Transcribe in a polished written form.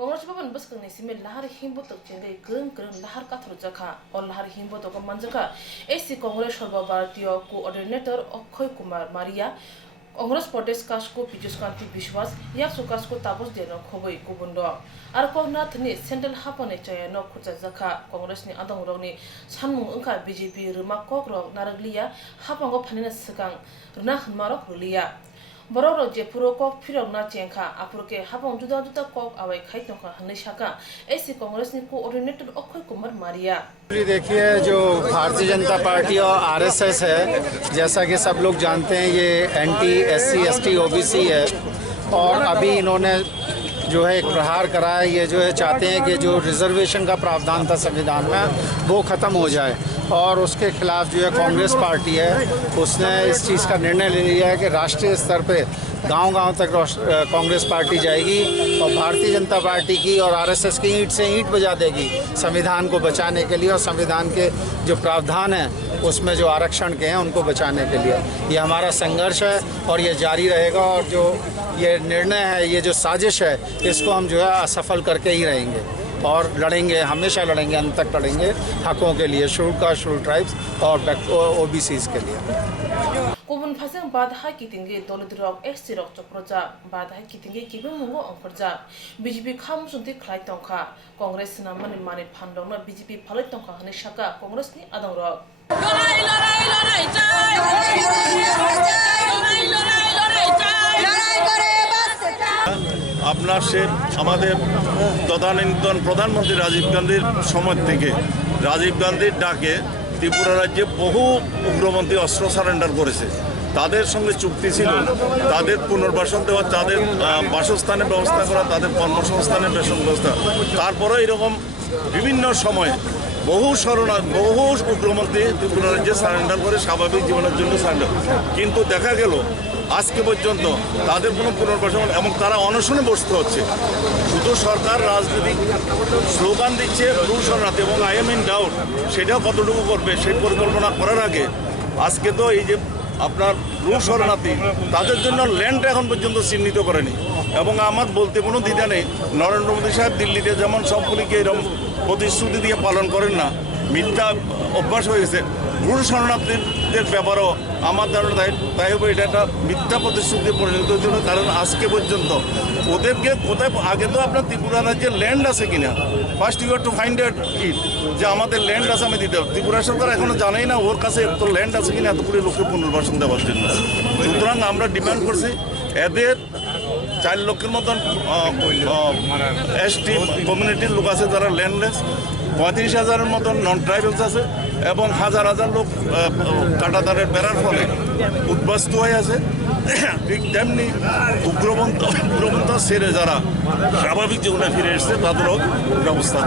Congress Baban Buskan is similar Lahar Himbo to Chenge, Grum, Lahar Katruzaka, or Lahar Himbo to Manzaka, AC Congress Babatio, coordinator of Koikumar Maria, Congress Potes Casco, Pijuskanti Bishwas, Yasukasko Tabos de no Koboi Kubundo, Arkonat ni Central Haponecha, no Kutazaka, Congress ni Adongroni, Sanmu Unka, BJP, Rumakogro, Naraglia, Hapango Paninasakang, Runach Marok Rulia. Bororo je puro kok phirok na chengkha apuroke habong juda juda kok awai khai tongkha hne shaka ऐसी कांग्रेस ने coordinator Akshay Kumar Maria. देखिए जो Bharatiya Janata party और RSS है, जैसा कि सब लोग जानते हैं, ये एंटी एससी एसटी ओबीसी है और अभी इन्होंने जो है एक प्रहार करा है। ये जो है चाहते हैं कि जो रिजर्वेशन का प्रावधान था संविधान में वो ख़त्म हो जाए और उसके खिलाफ जो है कांग्रेस पार्टी है उसने इस चीज़ का निर्णय ले लिया है कि राष्ट्रीय स्तर पे गांव-गांव तक कांग्रेस पार्टी जाएगी और भारतीय जनता पार्टी की और आरएसएस की ईंट से ईंट बजा देगी संविधान को बचाने के लिए और संविधान के जो प्रावधान हैं उसमें जो आरक्षण के हैं उनको बचाने के लिए। ये हमारा संघर्ष है और ये जारी रहेगा और जो ये निर्णय है, ये जो साजिश है, इसको हम जो है असफल करके ही रहेंगे और लड़ेंगे, हमेशा लड़ेंगे, अंत तक लड़ेंगे हकों के लिए, शेड्यूल कास्ट, शेड्यूल ट्राइब्स और ओबीसीज के लिए। गुबुन फारसे बाधा कितिंगे दलद्रक एससी रक चक्रजा बाधा कितिंगे किबे मुंगो अंफरजा बीजेपी खामसुंति खलाय तंखा कांग्रेस नामनि माने फानदंना बीजेपी फालाय तंखा हने शाका कांग्रेस नि आदंरक लड़ाई लड़ाई लड़ाई चाय लड़ाई लड़ाई लड़ाई चाय लड़ाई करे बस আপনার সে আমাদের তদানীন্তন প্রধানমন্ত্রী রাজীব গান্ধীর সময় থেকে রাজীব গান্ধীর ডাকে ত্রিপুরা রাজ্যে বহু উগ্রপন্থী অস্ত্র সারেন্ডার করেছে। তাদের সঙ্গে চুক্তি ছিল তাদের পুনর্বাসন দেওয়া, তাদের বাসস্থানের ব্যবস্থা করা, তাদের কর্মসংস্থানের ব্যবস্থা। তারপরে এরকম বিভিন্ন সময়ে বহু উগ্রপন্থী ত্রিপুরা রাজ্যে সারেন্ডার করে স্বাভাবিক জীবনের জন্য সারেন্ডার, কিন্তু দেখা গেল আজকে পর্যন্ত তাদের কোনো পুনর্বাসন এবং তারা অনশনে বসতে হচ্ছে। শুধু সরকার রাজনৈতিক স্লোগান দিচ্ছে রুল শরণার্থী এবং আই এম ইন ডাউট সেটাও কতটুকু করবে সেই পরিকল্পনা করার আগে আজকে তো এই যে আপনার রুল শরণার্থী তাদের জন্য ল্যান্ড এখন পর্যন্ত চিহ্নিত করেনি এবং আমার বলতে কোনো দ্বিধা নেই। নরেন্দ্র মোদী সাহেব দিল্লিতে যেমন সবগুলিকে এরকম প্রতিশ্রুতি দিয়ে পালন করেন না, মিথ্যা অভ্যাস হয়ে গেছে, রুল শরণার্থীদের ব্যাপারেও আমার ধারণা তাই হবে এটা একটা মিথ্যা প্রতিশ্রুতি পরিণত জন্য। কারণ আজকে পর্যন্ত ওদেরকে কোথায় আগে তো আপনার ত্রিপুরা রাজ্যে ল্যান্ড আছে কিনা, first you have to find it যে আমাদের ল্যান্ড আছে আমি দিতে হবে। ত্রিপুরা সরকার এখনো জানেই না ওর কাছে এত ল্যান্ড আছে কিনা এতগুলি লোককে পুনর্বাসন দেওয়ার জন্য। সুতরাং আমরা ডিমান্ড করছি এদের 4 লক্ষের মতন এসটি কমিউনিটির লোক আছে যারা ল্যান্ডলেস, 35,000-এর মতন নন ট্রাইবেলস আছে এবং হাজার হাজার লোক কাঁটাতারের বেড়ার ফলে উদ্বাস্তু হয়ে আছে। ঠিক তেমনি উগ্রপন্থী ছেড়ে যারা স্বাভাবিক জীবনে ফিরে এসছে তাদেরও ব্যবস্থা।